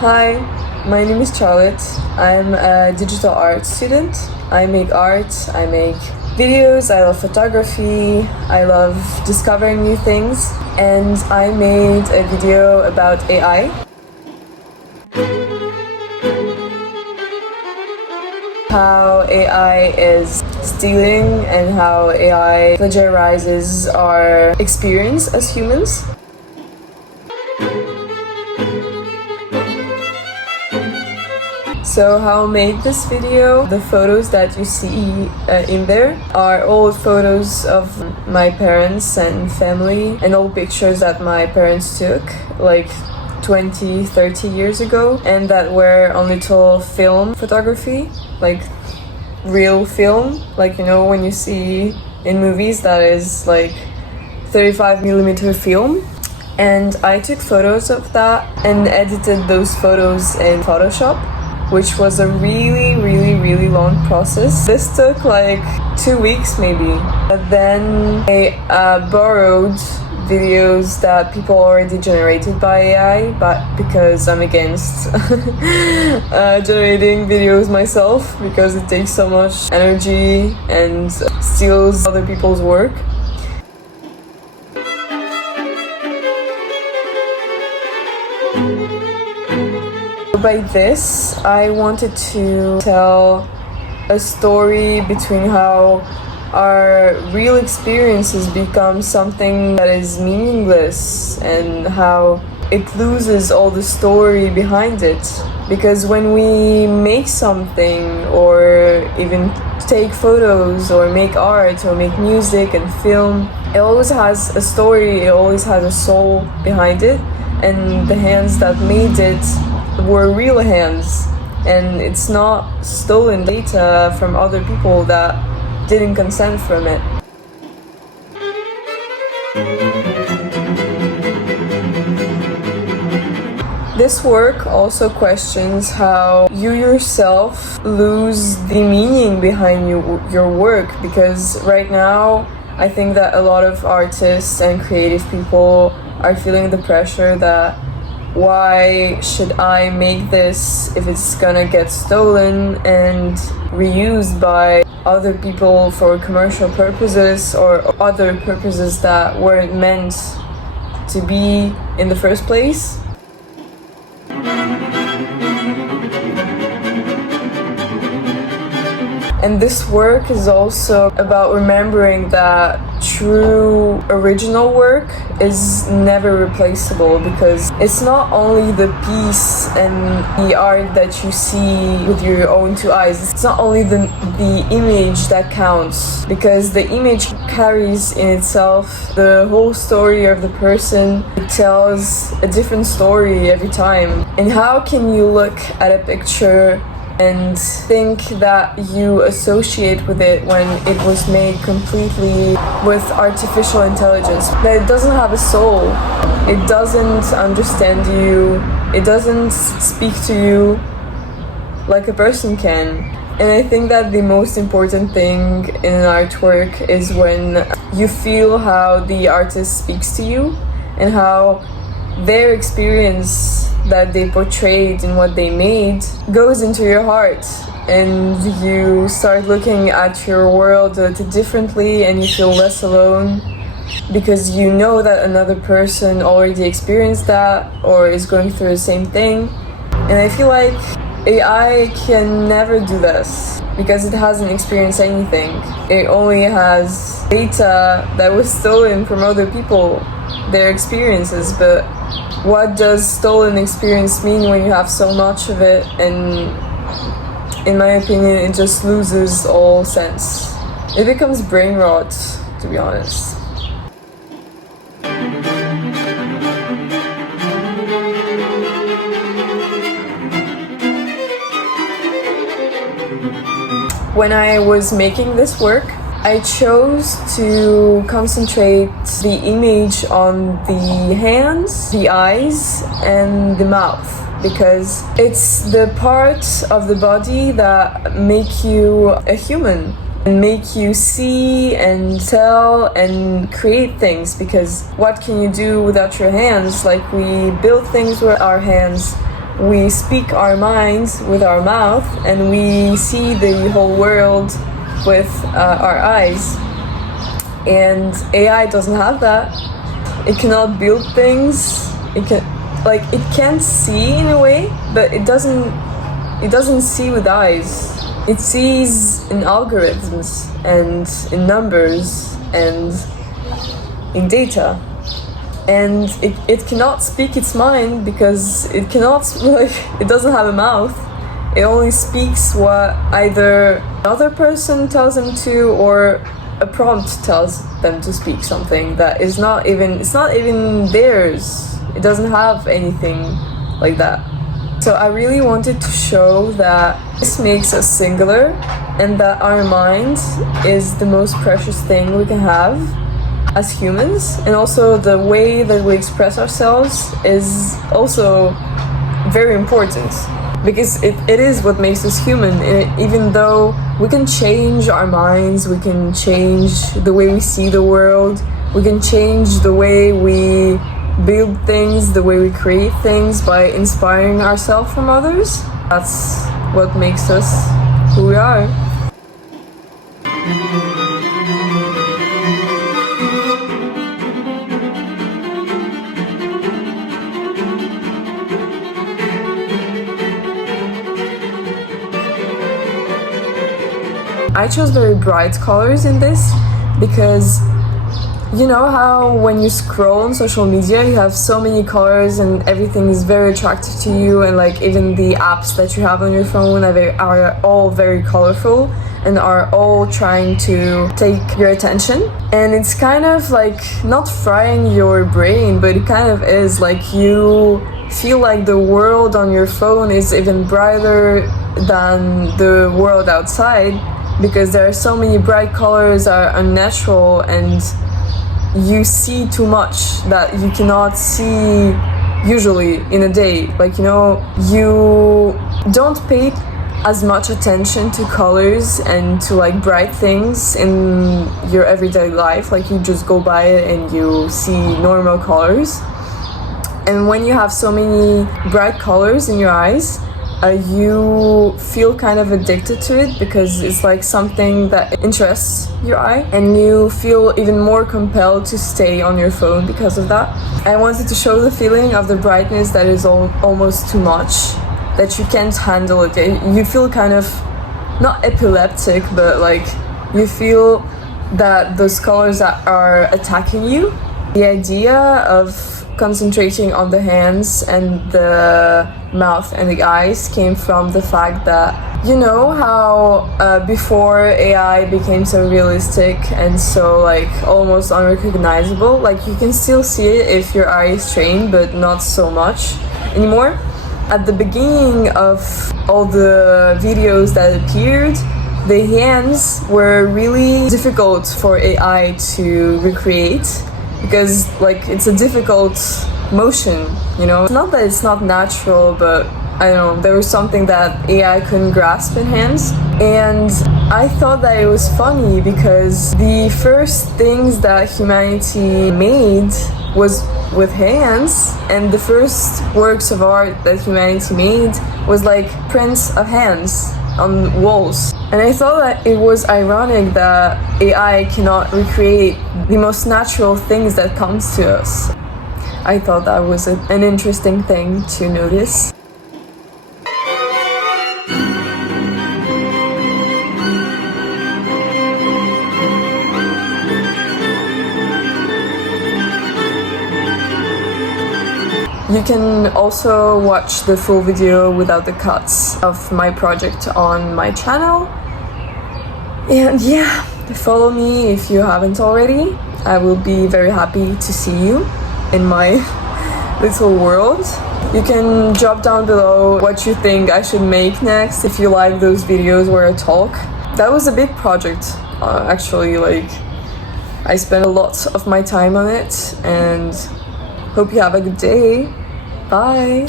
Hi, my name is Charlotte. I'm a digital art student. I make art, I make videos, I love photography, I love discovering new things, and I made a video about AI. How AI is stealing and how AI plagiarizes our experience as humans. So how I made this video, the photos that you see in there are old photos of my parents and family and old pictures that my parents took like 20, 30 years ago and that were on little film photography, like real film, like when you see in movies that is like 35mm film. And I took photos of that and edited those photos in Photoshop, which was a really long process. This took like 2 weeks maybe. But then I borrowed videos that people already generated by AI, but because I'm against generating videos myself because it takes so much energy and steals other people's work. By this, I wanted to tell a story between how our real experiences become something that is meaningless and how it loses all the story behind it. Because when we make something or even take photos or make art or make music and film, it always has a story, it always has a soul behind it, and the hands that made it were real hands, and it's not stolen data from other people that didn't consent from it. This work also questions how you yourself lose the meaning behind your work, because right now I think that a lot of artists and creative people are feeling the pressure that why should I make this if it's gonna get stolen and reused by other people for commercial purposes or other purposes that weren't meant to be in the first place? And this work is also about remembering that true original work is never replaceable, because it's not only the piece and the art that you see with your own two eyes. It's not only the image that counts, because the image carries in itself the whole story of the person. It tells a different story every time. And how can you look at a picture and think that you associate with it when it was made completely with artificial intelligence? That it doesn't have a soul, it doesn't understand you, it doesn't speak to you like a person can. And I think that the most important thing in an artwork is when you feel how the artist speaks to you and how their experience that they portrayed in what they made goes into your heart, and you start looking at your world a little differently and you feel less alone because you know that another person already experienced that or is going through the same thing. And I feel like AI can never do this because it hasn't experienced anything. It only has data that was stolen from other people, their experiences. But what does stolen experience mean when you have so much of it? And in my opinion, it just loses all sense. It becomes brain rot, to be honest. When I was making this work, I chose to concentrate the image on the hands, the eyes, and the mouth, because it's the parts of the body that make you a human and make you see and tell and create things. Because what can you do without your hands? Like, we build things with our hands, we speak our minds with our mouth and we see the whole world with our eyes. And AI doesn't have that. It cannot build things. It can see in a way, but it doesn't see with eyes. It sees in algorithms and in numbers and in data. And it cannot speak its mind because it doesn't have a mouth. It only speaks what either another person tells them to, or a prompt tells them to speak something that is not even theirs. It doesn't have anything like that. So I really wanted to show that this makes us singular and that our mind is the most precious thing we can have as humans, and also the way that we express ourselves is also very important because it is what makes us human. Even though we can change our minds, we can change the way we see the world, we can change the way we build things, the way we create things by inspiring ourselves from others. That's what makes us who we are. I chose very bright colors in this because you know how when you scroll on social media you have so many colors and everything is very attractive to you, and like even the apps that you have on your phone are all very colorful and are all trying to take your attention. And it's kind of like not frying your brain, but it kind of is like you feel like the world on your phone is even brighter than the world outside, because there are so many bright colors are unnatural and you see too much that you cannot see usually in a day. Like, you know, you don't pay as much attention to colors and to like bright things in your everyday life. Like you just go by it and you see normal colors. And when you have so many bright colors in your eyes, you feel kind of addicted to it because it's like something that interests your eye, and you feel even more compelled to stay on your phone because of that. I wanted to show the feeling of the brightness that is almost too much, that you can't handle it. You feel kind of, not epileptic, but like you feel that those colors are attacking you. The idea of concentrating on the hands and the mouth and the eyes came from the fact that, you know how before AI became so realistic and so like almost unrecognizable, like you can still see it if your eye is trained, but not so much anymore. At the beginning of all the videos that appeared, the hands were really difficult for AI to recreate, because like it's a difficult motion, you know. It's not that it's not natural, but I don't know, there was something that AI couldn't grasp in hands. And I thought that it was funny because the first things that humanity made was with hands, and the first works of art that humanity made was like prints of hands on walls. And I thought that it was ironic that AI cannot recreate the most natural things that comes to us. I thought that was an interesting thing to notice. You can also watch the full video without the cuts of my project on my channel. And yeah, follow me if you haven't already. I will be very happy to see you in my little world. You can drop down below what you think I should make next, if you like those videos where I talk. That was a big project, actually. Like, I spent a lot of my time on it, and hope you have a good day. Bye!